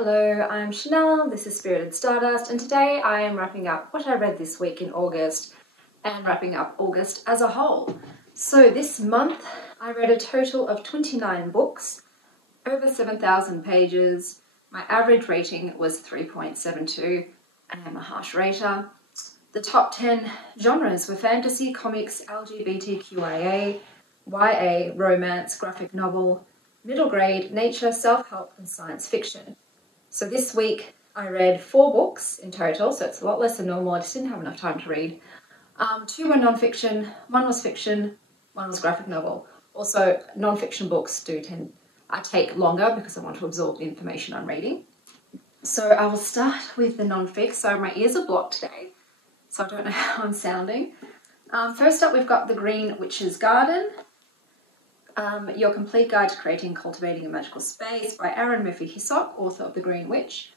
Hello, I'm Chanel, this is Spirited Stardust, and today I am wrapping up what I read this week in August and wrapping up August as a whole. So this month I read a total of 29 books, over 7,000 pages. My average rating was 3.72. I am a harsh rater. The top 10 genres were fantasy, comics, LGBTQIA, YA, romance, graphic novel, middle grade, nature, self-help and science fiction. So this week I read 4 books in total, so it's a lot less than normal. I just didn't have enough time to read. 2 were non-fiction, 1 was fiction, 1 was graphic novel. Also, non-fiction books I take longer because I want to absorb the information I'm reading. So I will start with the non-fic. So my ears are blocked today, so I don't know how I'm sounding. First up, we've got The Green Witch's Garden. Your Complete Guide to Creating and Cultivating a Magical Space by Aaron Murphy-Hissock, author of The Green Witch.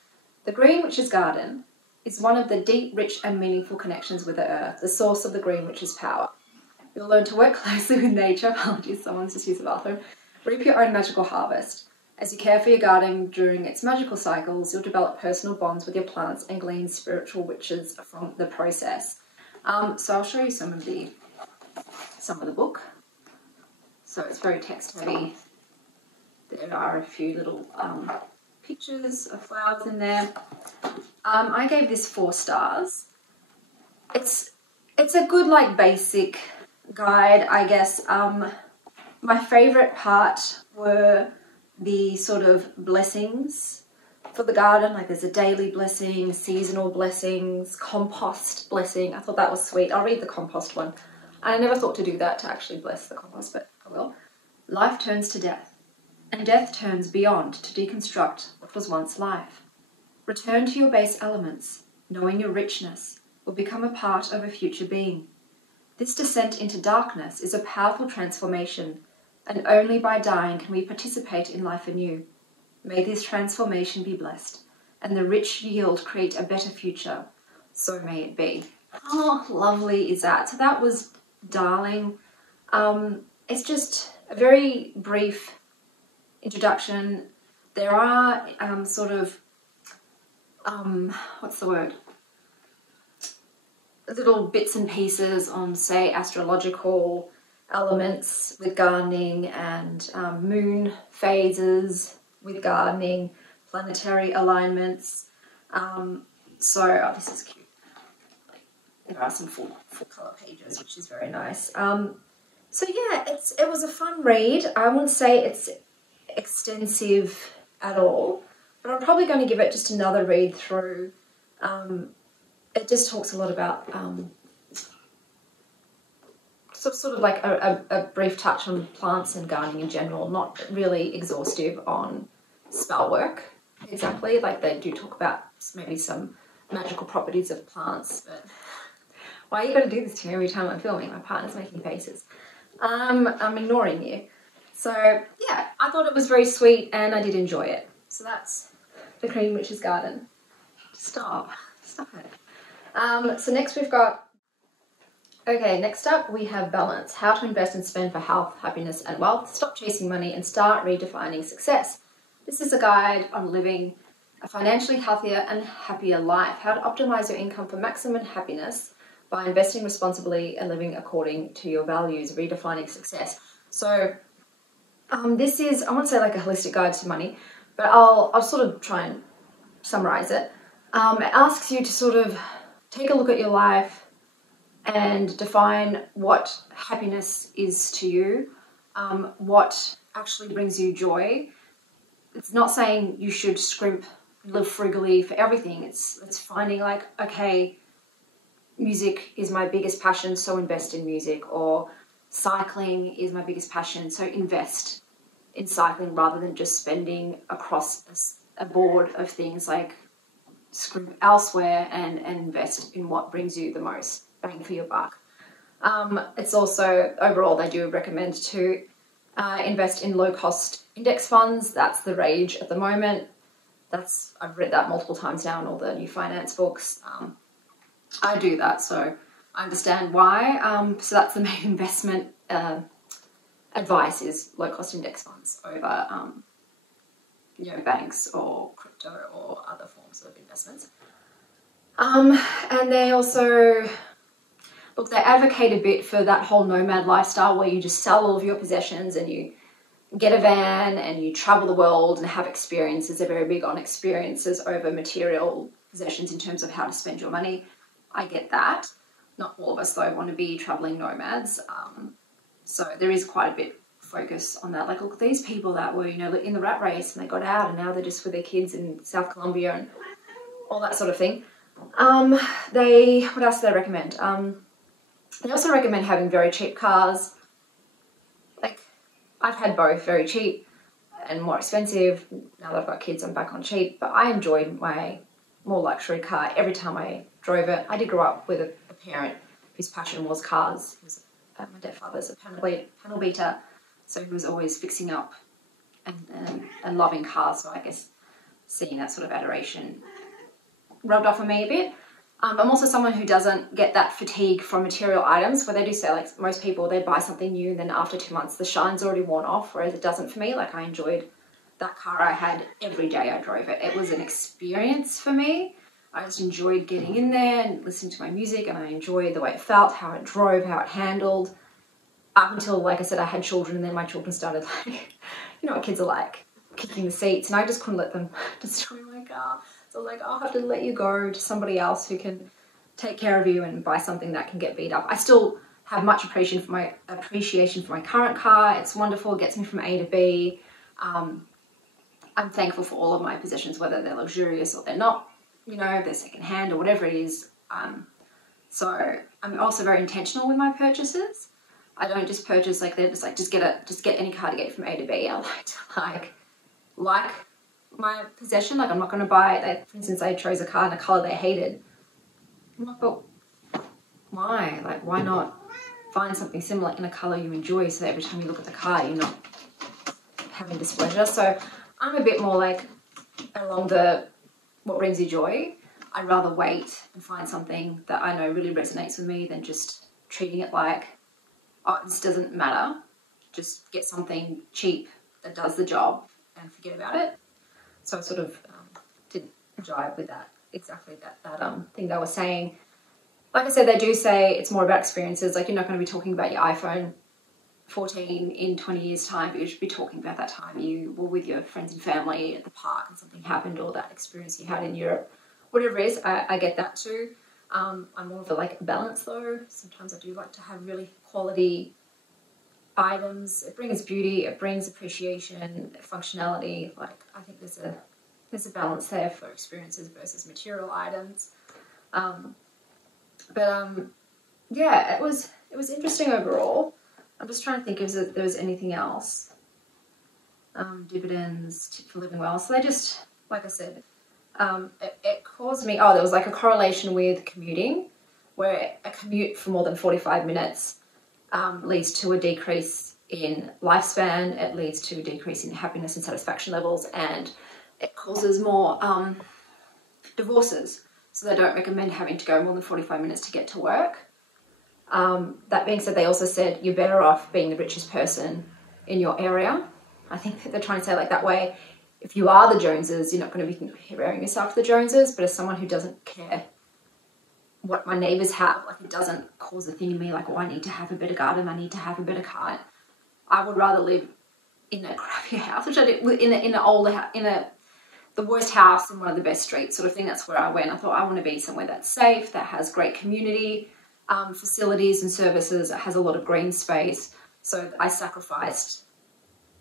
The Green Witch's Garden is one of the deep, rich and meaningful connections with the earth, the source of the Green Witch's power. You'll learn to work closely with nature. Apologies, someone's just used the bathroom. Reap your own magical harvest. As you care for your garden during its magical cycles, you'll develop personal bonds with your plants and glean spiritual riches from the process. So I'll show you some of the book. So it's very text heavy. There are a few little pictures of flowers in there. I gave this 4 stars. It's a good basic guide, I guess. My favourite part were the sort of blessings for the garden. Like there's a daily blessing, seasonal blessings, compost blessing. I thought that was sweet. I'll read the compost one. I never thought to do that, to actually bless the compost, but I will. Life turns to death, and death turns beyond to deconstruct what was once life. Return to your base elements, knowing your richness will become a part of a future being. This descent into darkness is a powerful transformation, and only by dying can we participate in life anew. May this transformation be blessed, and the rich yield create a better future. So may it be. Oh, lovely is that. So that was darling. It's just a very brief introduction. There are little bits and pieces on, say, astrological elements with gardening and moon phases with gardening, planetary alignments. This is cute. There are some full colour pages, which is very nice. So yeah, it was a fun read. I wouldn't say it's extensive at all, but I'm probably going to give it just another read through. It just talks a lot about sort of like a brief touch on plants and gardening in general, not really exhaustive on spell work exactly. Like they do talk about maybe some magical properties of plants, but why are you going to do this to me every time I'm filming? My partner's making faces. I'm ignoring you. So yeah, I thought it was very sweet and I did enjoy it. So that's The Green Witch's Garden. Stop it. So next next up we have Balance, How to Invest and Spend for Health, Happiness and Wealth. Stop chasing money and start redefining success. This is a guide on living a financially healthier and happier life. How to optimize your income for maximum happiness by investing responsibly and living according to your values, redefining success. So this is, I won't say like a holistic guide to money, but I'll sort of try and summarize it. It asks you to sort of take a look at your life and define what happiness is to you, what actually brings you joy. It's not saying you should scrimp, live frugally for everything. It's finding like, okay, music is my biggest passion, so invest in music, or cycling is my biggest passion, so invest in cycling rather than just spending across a board of things. Like scrimp elsewhere and invest in what brings you the most bang for your buck. It's also, overall, they do recommend to invest in low-cost index funds. That's the rage at the moment. I've read that multiple times now in all the new finance books. I do that, so I understand why. So that's the main investment advice, is low-cost index funds over banks or crypto or other forms of investments. And they also, look, they advocate a bit for that whole nomad lifestyle where you just sell all of your possessions and you get a van and you travel the world and have experiences. They're very big on experiences over material possessions in terms of how to spend your money. I get that. Not all of us, though, want to be traveling nomads. So there is quite a bit of focus on that. Like, look, these people that were, in the rat race and they got out and now they're just with their kids in South Colombia and all that sort of thing. What else do they recommend? They also recommend having very cheap cars. Like, I've had both, very cheap and more expensive. Now that I've got kids, I'm back on cheap. But I enjoyed my more luxury car every time I drove it. I did grow up with a parent whose passion was cars. He was, my stepfather's a panel beater, so he was always fixing up and loving cars. So I guess seeing that sort of adoration rubbed off on me a bit. I'm also someone who doesn't get that fatigue from material items, where they do say, like most people, they buy something new and then after 2 months the shine's already worn off, whereas it doesn't for me. Like, I enjoyed that car I had every day I drove it. It was an experience for me. I just enjoyed getting in there and listening to my music, and I enjoyed the way it felt, how it drove, how it handled, up until, like I said, I had children, and then my children started, like, you know what kids are like, kicking the seats, and I just couldn't let them destroy my car. So like, I'll have to let you go to somebody else who can take care of you and buy something that can get beat up. I still have much appreciation for my current car. It's wonderful. It gets me from A to B. I'm thankful for all of my possessions, whether they're luxurious or they're not, if they're secondhand or whatever it is. So I'm also very intentional with my purchases. I don't just purchase like they're just like, just get any car to get from A to B. I like to like my possession. Like, I'm not going to buy, for instance, I chose a car in a colour they hated. I'm like, but why? Like, why not find something similar in a colour you enjoy, so that every time you look at the car, you're not having displeasure. So I'm a bit more like along what brings you joy. I'd rather wait and find something that I know really resonates with me than just treating it like, oh, this doesn't matter. Just get something cheap that does the job and forget about it. So I sort of didn't jive with that, exactly that thing they were saying. Like I said, they do say it's more about experiences. Like, you're not going to be talking about your iPhone 14 in 20 years' time, but you should be talking about that time you were with your friends and family at the park and something happened, or that experience you had in Europe. Whatever it is, I get that too. I'm more of a balance though. Sometimes I do like to have really quality items. It brings beauty, it brings appreciation, functionality. Like, I think there's a balance there for experiences versus material items. Yeah, it was interesting overall. I'm just trying to think if there was anything else. Dividends, tip for living well. So they just, like I said, it caused me, there was like a correlation with commuting, where a commute for more than 45 minutes leads to a decrease in lifespan, it leads to a decrease in happiness and satisfaction levels, and it causes more divorces. So they don't recommend having to go more than 45 minutes to get to work. That being said, they also said you're better off being the richest person in your area. I think that they're trying to say, like, that way, if you are the Joneses, you're not going to be comparing yourself to the Joneses, but as someone who doesn't care what my neighbours have, like, it doesn't cause a thing in me like, oh, I need to have a better garden, I need to have a better car. I would rather live in a crappier house, which I did, in an older house, the worst house in one of the best streets sort of thing. That's where I went. I thought, I want to be somewhere that's safe, that has great community facilities and services, that has a lot of green space. So I sacrificed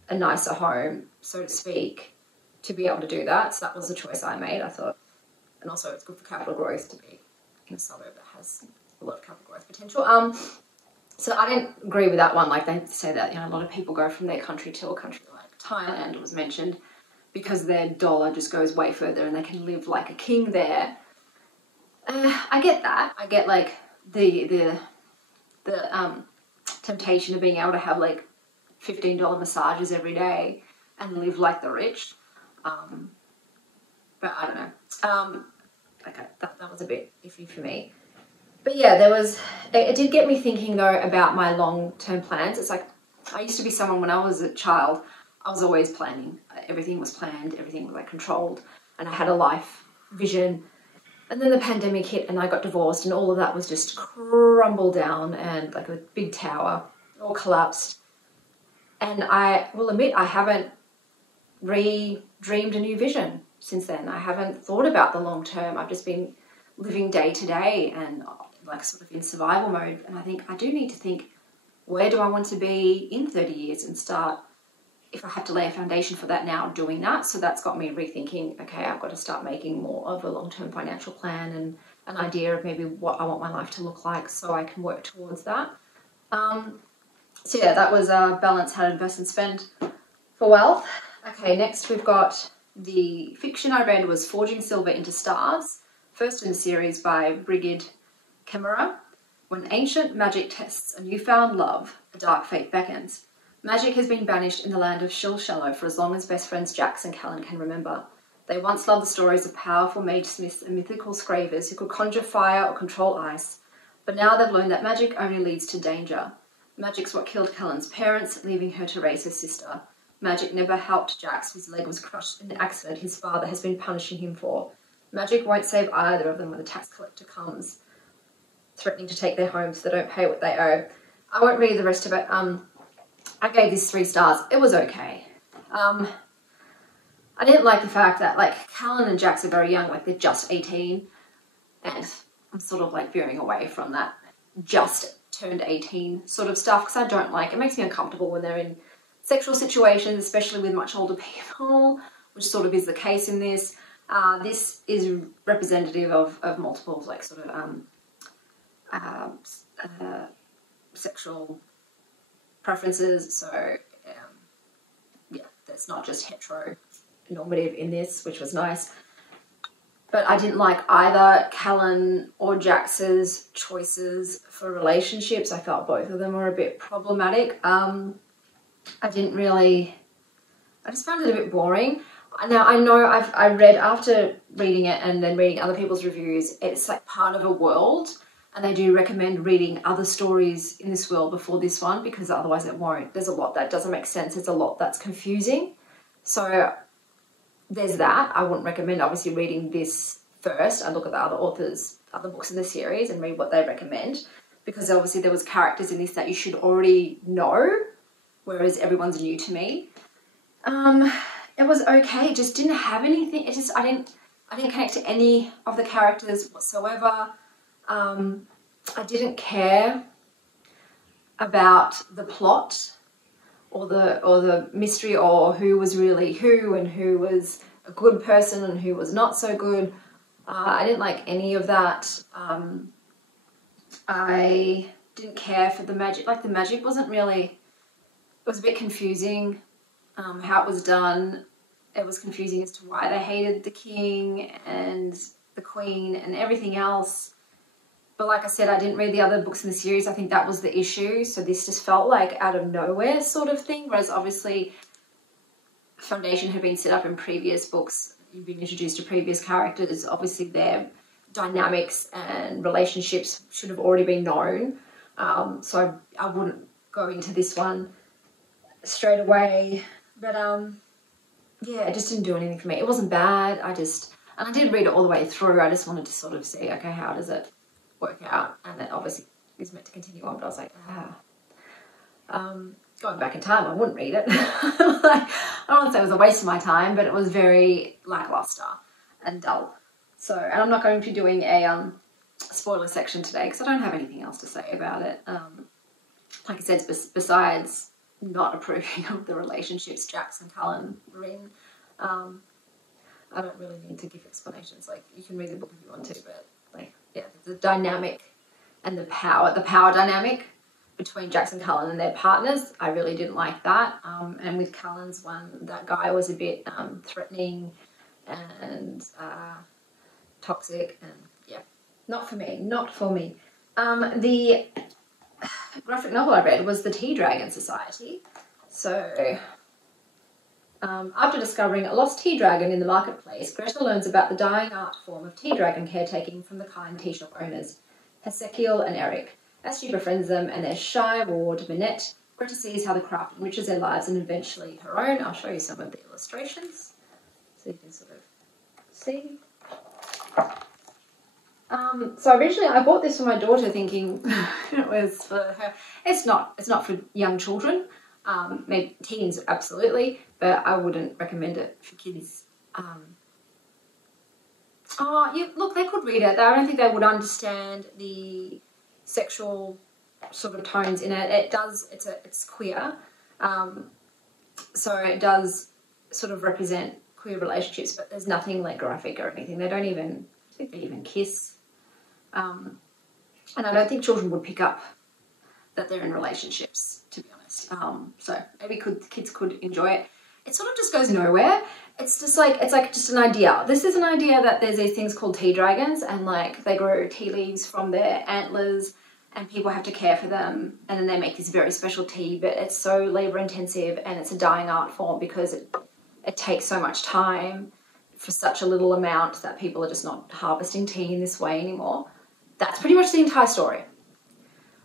a nicer home, so to speak, to be able to do that. So that was the choice I made, I thought. And also it's good for capital growth to be in a suburb that has a lot of capital growth potential. So I didn't agree with that one. Like, they say that, a lot of people go from their country to a country like Thailand was mentioned, because their dollar just goes way further and they can live like a king there. I get that. I get, like, the temptation of being able to have, like, $15 massages every day and live like the rich. But I don't know. Okay, that was a bit iffy for me. But yeah, it did get me thinking though about my long-term plans. It's like, I used to be someone when I was a child, I was always planning. Everything was planned, everything was like controlled, and I had a life vision. And then the pandemic hit and I got divorced, and all of that was just crumbled down and like a big tower, all collapsed. And I will admit I haven't dreamed a new vision since then. I haven't thought about the long term. I've just been living day to day and like sort of in survival mode. And I think I do need to think, where do I want to be in 30 years, and start, if I have to lay a foundation for that now, doing that. So that's got me rethinking, okay, I've got to start making more of a long-term financial plan and an idea of maybe what I want my life to look like so I can work towards that. So yeah, that was Balance How to Invest and Spend for Wealth. Okay, next we've got the fiction I read was Forging Silver into Stars, first in the series by Brigid Kemmerer. When ancient magic tests a newfound love, a dark fate beckons. Magic has been banished in the land of Shilshallow for as long as best friends Jax and Callan can remember. They once loved the stories of powerful mage-smiths and mythical scravers who could conjure fire or control ice, but now they've learned that magic only leads to danger. Magic's what killed Callan's parents, leaving her to raise her sister. Magic never helped Jax, whose leg was crushed in an accident his father has been punishing him for. Magic won't save either of them when the tax collector comes, threatening to take their homes if they don't pay what they owe. I won't read the rest of it. I gave this 3 stars. It was okay. I didn't like the fact that, like, Callan and Jax are very young, like they're just 18, and I'm sort of like veering away from that just turned 18 sort of stuff, because I don't like, it makes me uncomfortable when they're in sexual situations, especially with much older people, which sort of is the case in this. This is representative of multiple, like, sort of sexual preferences, so yeah, that's not just heteronormative in this, which was nice. But I didn't like either Callan or Jax's choices for relationships. I felt both of them were a bit problematic. I just found it a bit boring. Now, I know I read, after reading it and then reading other people's reviews, it's like part of a world, and they do recommend reading other stories in this world before this one, because otherwise it won't. There's a lot that doesn't make sense. There's a lot that's confusing. So there's that. I wouldn't recommend, obviously, reading this first. I look at the other authors, other books in the series, and read what they recommend, because obviously there was characters in this that you should already know, whereas everyone's new to me. It was okay. It just didn't have anything. I didn't connect to any of the characters whatsoever. I didn't care about the plot or the mystery, or who was really who, and who was a good person and who was not so good. I didn't like any of that. I didn't care for the magic. Like, the magic wasn't really, it was a bit confusing how it was done. It was confusing as to why they hated the king and the queen and everything else. But like I said, I didn't read the other books in the series. I think that was the issue. So this just felt like out of nowhere sort of thing. Whereas obviously foundation had been set up in previous books. You've been introduced to previous characters. Obviously their dynamics and relationships should have already been known. So I wouldn't go into this one straight away. But yeah, it just didn't do anything for me. It wasn't bad. And I did read it all the way through. I just wanted to sort of see, okay, how does it work out? And it obviously is meant to continue on, but I was like, going back in time, I wouldn't read it. I don't want to say it was a waste of my time, but it was very lackluster and dull. So, and I'm not going to be doing a spoiler section today because I don't have anything else to say about it. Like I said, besides not approving of the relationships Jax and Callan were in, I don't really need to give explanations. Like, you can read the book if you want to, but like, yeah, the dynamic and the power dynamic between Jax and Callan and their partners, I really didn't like that. And with Callan's one, that guy was a bit threatening and toxic, and yeah, not for me. The graphic novel I read was The Tea Dragon Society. So after discovering a lost tea dragon in the marketplace, Greta learns about the dying art form of tea dragon caretaking from the kind tea shop owners, Hesekiel and Eric. As she befriends them and their shy ward, Minette, What to see is how the craft enriches their lives and eventually her own. I'll show you some of the illustrations so you can sort of see. So originally I bought this for my daughter thinking it was for her. It's not for young children. Maybe teens, absolutely, but I wouldn't recommend it for kids. Look, they could read it. I don't think they would understand the sexual sort of tones in it. It's queer, so it does sort of represent queer relationships, but there's nothing like graphic or anything. They don't even, I think they even kiss, and I don't think children would pick up that they're in relationships, to be honest. So maybe kids could enjoy it. It sort of just goes nowhere. It's just an idea. This is an idea that there's these things called tea dragons, and like they grow tea leaves from their antlers, and people have to care for them, and then they make this very special tea, but it's so labor intensive and it's a dying art form because it takes so much time for such a little amount that people are just not harvesting tea in this way anymore. That's pretty much the entire story.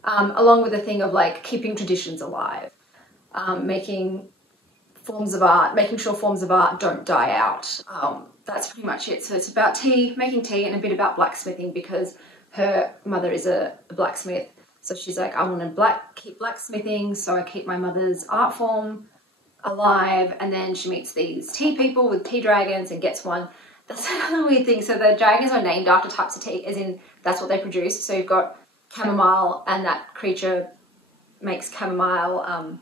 Along with the thing of like keeping traditions alive, making sure forms of art don't die out. That's pretty much it. So it's about tea, making tea, and a bit about blacksmithing because her mother is a blacksmith. So she's like, I want to keep blacksmithing, so I keep my mother's art form alive. And then she meets these tea people with tea dragons and gets one. That's another weird thing. So the dragons are named after types of tea, as in that's what they produce. So you've got chamomile, and that creature makes chamomile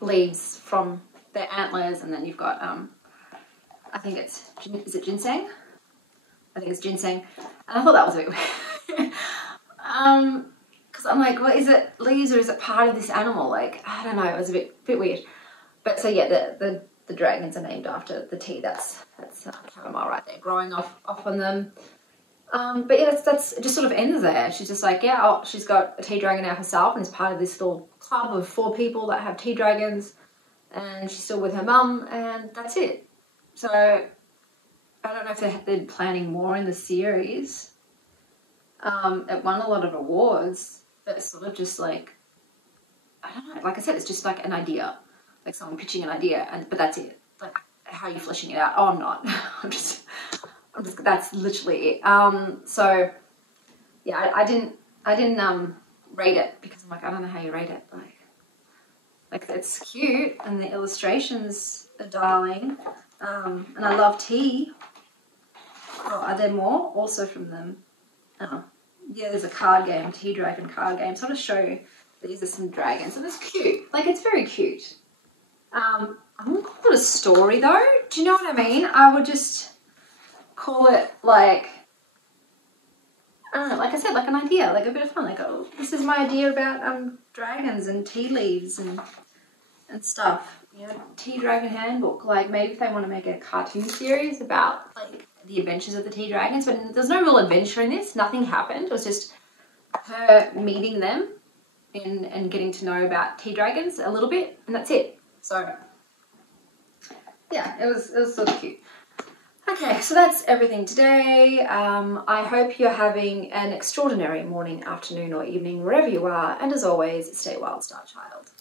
leaves from their antlers, and then you've got I think is it ginseng? I think it's ginseng, and I thought that was a bit weird because I'm like, well, is it leaves or is it part of this animal? Like, I don't know, it was a bit weird. But so yeah, the dragons are named after the tea. That's chamomile right there, growing off on them. But yeah, that's it just sort of ends there. She's just like, yeah, she's got a tea dragon now herself and is part of this little club of 4 people that have tea dragons, and she's still with her mum, and that's it. So I don't know if they're planning more in the series. It won a lot of awards, but it's sort of just like, I don't know, like I said, it's just like an idea, like someone pitching an idea, but that's it. Like, how are you fleshing it out? Oh, I'm not. I'm just, that's literally it. So yeah, I didn't rate it because I'm like, I don't know how you rate it. Like it's cute and the illustrations are darling. And I love tea. Oh, are there more also from them? Oh, yeah, there's a card game, tea dragon card game. So I'll just show you. These are some dragons, and it's cute. Like, it's very cute. I wouldn't call it a story though. Do you know what I mean? I would just call it like, I don't know, like I said, like an idea, like a bit of fun. Like, oh, this is my idea about dragons and tea leaves and stuff. You know, Tea Dragon Handbook. Like, maybe if they want to make a cartoon series about like the adventures of the tea dragons, but there's no real adventure in this. Nothing happened. It was just her meeting them and getting to know about tea dragons a little bit, and that's it. So yeah, it was sort of cute. Okay, so that's everything today. I hope you're having an extraordinary morning, afternoon, or evening, wherever you are. And as always, stay wild, star child.